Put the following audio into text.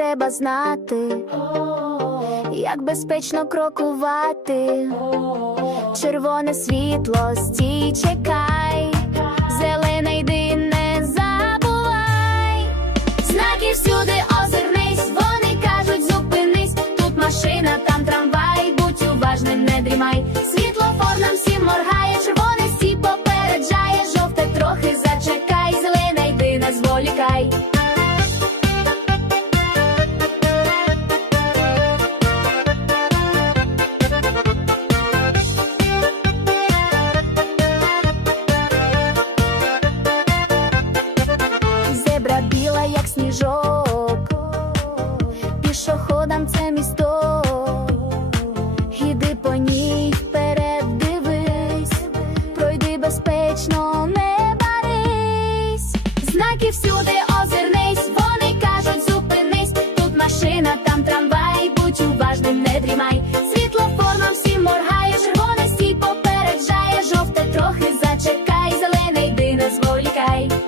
треба знати, як безпечно крокувати. Червоне світло, стій, чекай, зелене йди, не забувай. Знаки всюди озирнись, вони кажуть, зупинись. Тут машина, там трамвай, будь уважним, не дрімай. сніжок, пішоходам це місто, іди по ній вперед дивись, пройди безпечно, не барись, знаки всюди озирнись, вони кажуть, зупинись, тут машина, там трамвай, будь уважним, не дрімай, світло форма всім моргає, червоне стій попереджає, жовте трохи зачекай, зелений йди не зволікай.